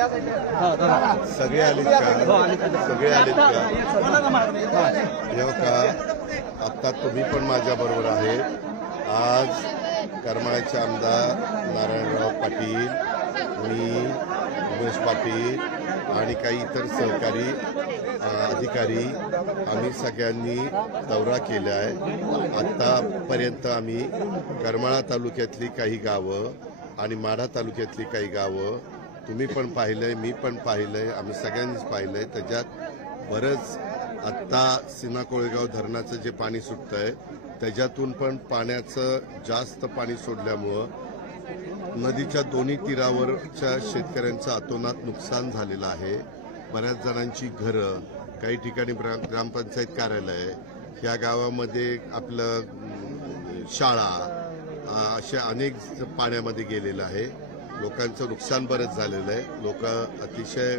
सगळे आलेत का? सगळे आलेत का? का आता तुम्ही पण माझ्या बरोबर आहे. आज करमाळ्याचे आमदार नारायणराव पाटील, मी, उमेश पाटील आणि काही इतर सहकारी अधिकारी आम्ही सगळ्यांनी दौरा केला आहे. आतापर्यंत आम्ही करमाळा तालुक्यातली काही गावं आणि माढा तालुक्यातली काही गावं तुम्ही पण पाहिलंय, मी पण पाहिलंय, आम्ही सगळ्यांनीच पाहिलंय. त्याच्यात बरंच आत्ता सीना कोळेगाव धरणाचं जे पाणी सुटतंय त्याच्यातून पण पाण्याचं जास्त पाणी सोडल्यामुळं नदीच्या दोन्ही तीरावरच्या शेतकऱ्यांचं अतोनात नुकसान झालेलं आहे. बऱ्याच जणांची घरं, काही ठिकाणी ग्रामपंचायत कार्यालय, या गावामध्ये आपलं शाळा, अशा अनेक पाण्यामध्ये गेलेलं आहे. लोकांचं नुकसान बरंच झालेलं आहे. लोक अतिशय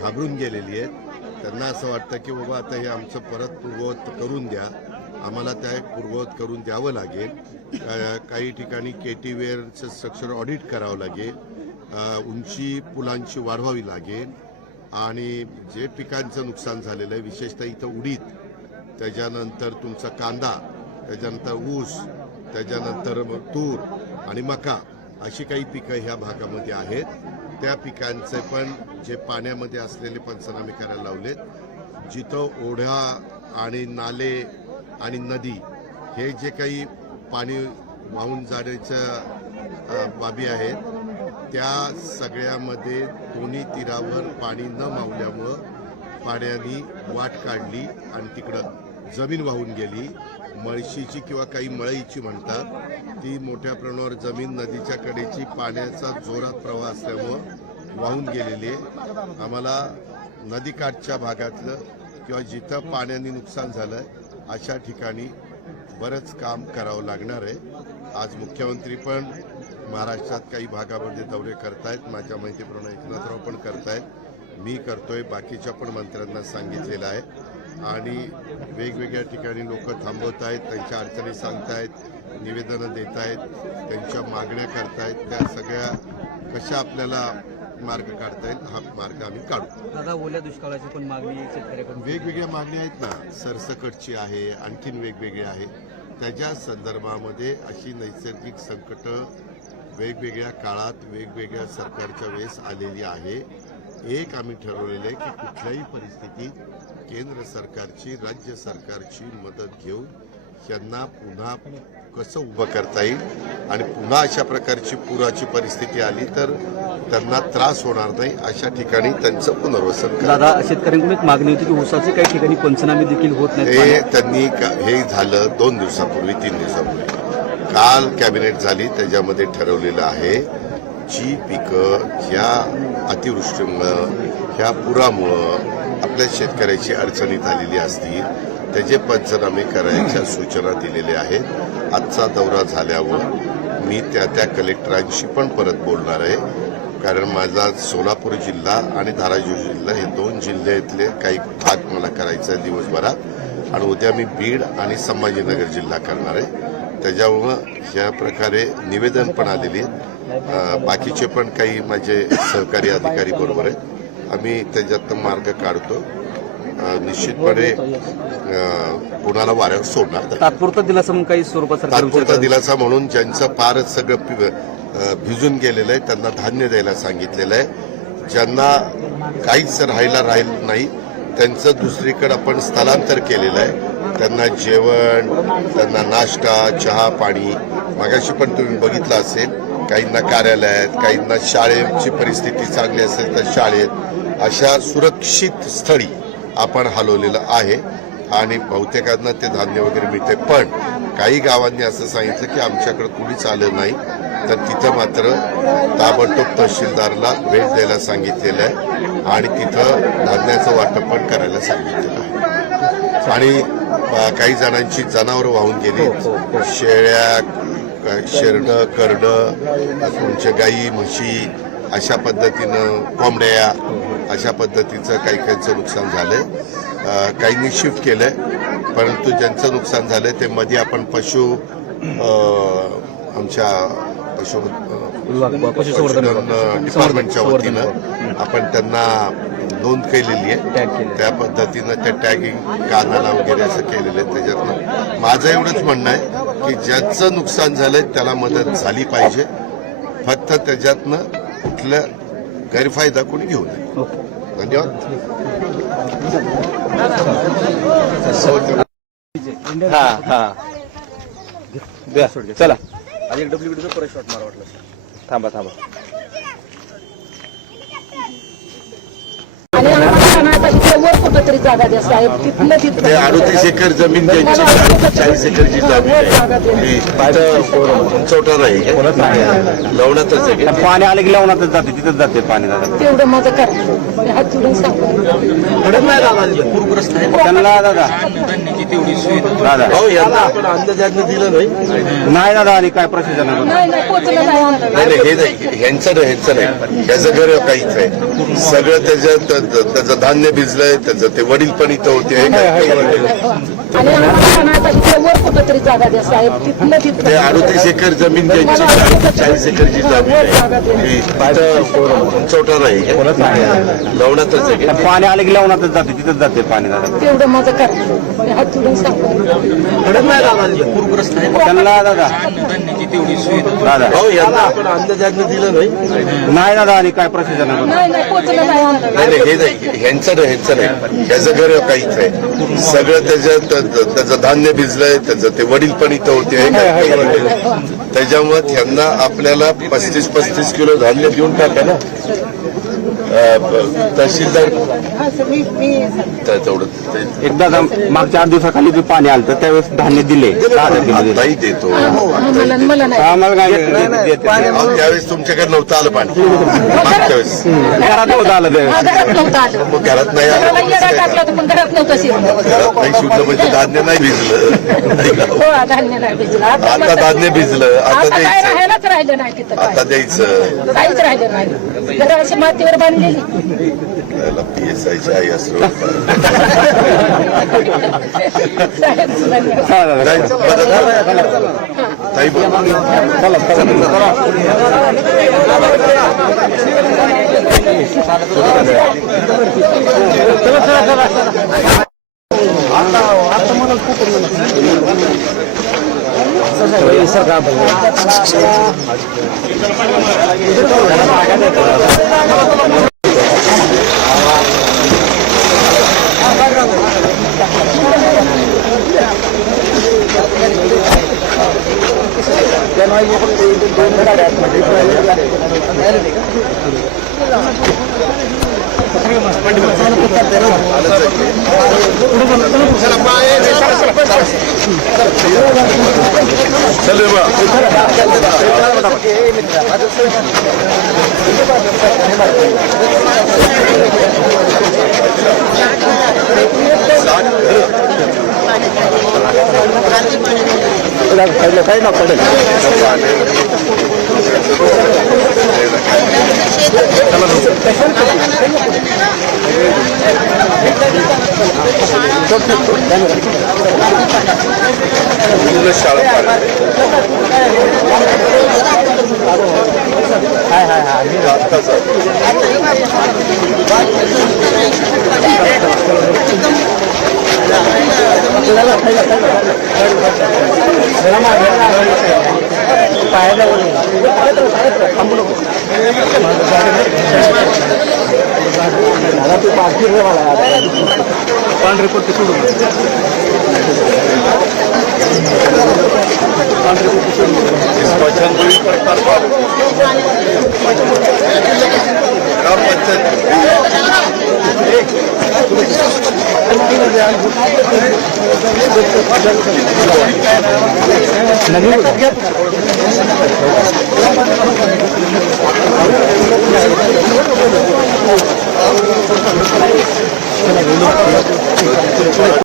घाबरून गेलेली आहेत. त्यांना असं वाटतं की बाबा आता हे आमचं परत पूर्ववत करून द्या, आम्हाला त्या पूर्ववत करून द्यावं लागेल. काही ठिकाणी केटीवेअरचं स्ट्रक्चर ऑडिट करावं लागेल, उंची पुलांची वाढवावी लागेल आणि जे पिकांचं नुकसान झालेलं आहे विशेषतः इथं उडीद, त्याच्यानंतर तुमचा कांदा, त्याच्यानंतर ऊस, त्याच्यानंतर तूर आणि मका अशी काही पिकं ह्या भागामध्ये आहेत. त्या पिकांचे पण जे पाण्यामध्ये असलेले पंचनामे करायला लावलेत. जिथं ओढा आणि नाले आणि नदी हे जे काही पाणी वाहून जाण्याच्या बाबी आहेत त्या सगळ्यामध्ये दोन्ही तीरावर पाणी न मावल्यामुळं पाण्याने वाट काढली आणि तिकडं जमीन वाहून गेली. मळशीची किंवा काही मळईची म्हणतात ती मोठ्या प्रमाणावर जमीन नदीच्या कडेची पाण्याचा जोरात प्रवाह असल्यामुळं वाहून गेलेली आहे. आम्हाला नदीकाठच्या भागातलं किंवा जिथं पाण्याने नुकसान झालं अशा ठिकाणी बरंच काम करावं लागणार आहे. आज मुख्यमंत्री पण महाराष्ट्रात काही भागामध्ये दौरे करतायत. माझ्या माहितीप्रमाणे एकनाथराव पण करतायत, मी करतोय, बाकीच्या पण मंत्र्यांना सांगितलेलं आहे. आणि वेगवेगळ्या ठिकाणी लोक थांबवत आहेत, त्यांच्या अडचणी सांगतायत, निवेदनं देत आहेत, त्यांच्या मागण्या करतायत. त्या सगळ्या कशा आपल्याला मार्ग काढता येईल हा मार्ग आम्ही काढू. दादा, ओल्या दुष्काळाची पण मागणी शेतकऱ्याकडून वेगवेगळ्या मागण्या आहेत ना, सरसकटची आहे, आणखीन वेगवेगळी आहे. त्याच्या संदर्भामध्ये अशी नैसर्गिक संकट वेगवेगळ्या काळात वेगवेगळ्या सरकारच्या वेळेस आलेली आहे. एक आम्ही ठरवलेलं आहे की कुठल्याही परिस्थितीत केंद्र सरकारची, राज्य सरकारची मदत घेऊन त्यांना पुन्हा कसं उभं करता येईल आणि पुन्हा अशा प्रकारची पुराची परिस्थिती आली तर त्यांना त्रास होणार नाही अशा ठिकाणी त्यांचं पुनर्वसन करा. दादा, शेतकऱ्यांकडून एक मागणी होती की ऊसाचे काही ठिकाणी पंचनामे देखील होत नाही. हे त्यांनी हे झालं 2 दिवसापूर्वी, 3 दिवसापूर्वी. काल कॅबिनेट झाली, त्याच्यामध्ये ठरवलेलं आहे जी पिकं ह्या अतिवृष्टीमुळं, ह्या पुरामुळं आपल्या शेतकऱ्याची अडचणीत आलेली असतील त्याचे पंचनामे करायच्या सूचना दिलेल्या आहेत. आजचा दौरा झाल्यावर मी त्या कलेक्टरांशी पण परत बोलणार आहे, कारण माझा सोलापूर जिल्हा आणि धाराशिव जिल्हा हे 2 जिल्ह्यातले काही भाग मला करायचा आहे दिवसभरात आणि उद्या मी बीड आणि संभाजीनगर जिल्हा करणार आहे. त्याच्यामुळं ह्या प्रकारे निवेदन पण आलेली आहेत. बाकीचे पण काही माझे सहकारी अधिकारी बरोबर आहेत. आम्ही त्याच्यात मार्ग काढतो. निश्चितपणे कुणाला वाऱ्यावर सोडणार. तात्पुरता दिलासा म्हणून काही स्वरूपात तात्पुरता दिलासा म्हणून ज्यांचं फारच सगळं भिजून गेलेलं आहे त्यांना धान्य द्यायला सांगितलेलं आहे. ज्यांना काहीच राहिलं नाही त्यांचं दुसरीकडे आपण स्थलांतर केलेलं आहे. त्यांना जेवण, त्यांना नाश्ता, चहा, पाणी. मगाशी पण तुम्ही बघितलं असेल, काहींना कार्यालयात, काहींना शाळेची परिस्थिती चांगली असेल तर शाळेत, अशा सुरक्षित स्थळी आपण हलवलेलं आहे आणि बहुतेकांना ते धान्य वगैरे मिळते. पण काही गावांनी असं सांगितलं की आमच्याकडे कुणीच आलं नाही, तर तिथं मात्र ताबडतोब तहसीलदारला भेट द्यायला सांगितलेलं आहे आणि तिथं धान्याचं वाटप पण करायला सांगितलेलं आहे. आणि काही जणांची जनावरं वाहून गेली, शेळ्या, शेरडं, करडं, तुमच्या गाई, म्हशी, अशा पद्धतीनं कोंबड्या, अशा पद्धतीचं काही काहींचं नुकसान झालंय. काहींनी शिफ्ट केलंय, परंतु ज्यांचं नुकसान झालंय ते मध्ये आपण आमच्या पशु विभाग पशुसंवर्धन डिपार्टमेंटच्या वतीनं आपण त्यांना नोंद केलेली आहे. टॅग केले. त्या पद्धतीनं त्या टॅगिंग कानाला वगैरे असं केलेलं आहे. त्याच्यातनं माझं एवढंच म्हणणं आहे की ज्याचं नुकसान झालंय त्याला मदत झाली पाहिजे. फक्त त्याच्यातनं कुठलं गैरफायदा कोणी घेऊ नये. धन्यवाद. चला आणि एक डब्ल्यूबीडीचा परत शॉट मारा वाटलं सर. थांबा आणि आम्हाला इथे वर कुठंतरी जागा द्या साहेब. तिथलं ते तिथलं 38 एकर जमीन द्यायची, 40 एकरची जमीन आहे. उंचवटा नाही लवणातच आहे. पाणी आलं की लावणातच जाते, तिथंच जाते पाणी दादा. तेवढं माझं करा. हात जोडून सांगतो. पूरग्रस्त आहे त्यांना दादा. दादा हो यांना आपण अंदाजानं दिलं नाही दादा. आणि काय प्रशासन नाही नाही पोचलं नाही आमचं. नाही हे नाही ह्यांचं नाही त्याचं घर काहीच आहे. सगळं त्याचं धान्य भिजलंय, त्याचं ते वडील पण इथं होते. हे काय आणि आम्हाला इथे वर कुठंतरी जागा द्या साहेब. तिथलं ते तिथलं 38 एकर जमीन द्यायची, 40 एकरची जमीन आहे. उंचवटा नाही लवणातच आहे. पाणी आलं की लावणातच जाते, तिथंच जाते पाणी दादा. तेवढं माझं करा. हात जोडून सांगतो. पूरग्रस्त आहे त्यांना दादा. दादा हो यांना आपण अंदाजानं दिलं नाही दादा. आणि काय प्रशासन नाही नाही पोचलं नाही आमचं. नाही हे नाही ह्यांचं नाही त्याचं घर काहीच आहे. सगळं त्याचं धान्य भिजलंय, त्याचं ते वडील पण इथं होते. हे काय त्याच्यामुळे त्यांना आपल्याला 35 किलो धान्य देऊन टाका ना. तहसीलदार तेवढं एकदा मागच्या 8 दिवसाखाली बी पाणी आलं तर त्यावेळेस धान्य दिले. आताही देतो. मला नाही. आम्हाला काय देते. अहो, त्यावेळेस तुमच्याकडे नव्हतं आलं पाणी. मागच्या वेळेस घरात होतं आलं ते. घरात नव्हतं आलं. मग घरात नाही मला आलं. येडा टाकला होता पण घरात नव्हतं शिरलं. घरात नाही शिवलं म्हणजे धान्य नाही भिजलं. हो धान्य नाही भिजलं. आता धान्य भिजलं. आता आता काय द्यायचं. राहायलाच राहिलं नाही तिथं काय. आता द्यायचं. काहीच राहिलं नाही. घरं अशी मातीवर बांधलेली. PSI आई असो. साहेब धन्यवाद. जायचं. ताई चले बा. काही ना पडेल. शाळा पांढरे पट्टी सोडून ग्रामपंचायत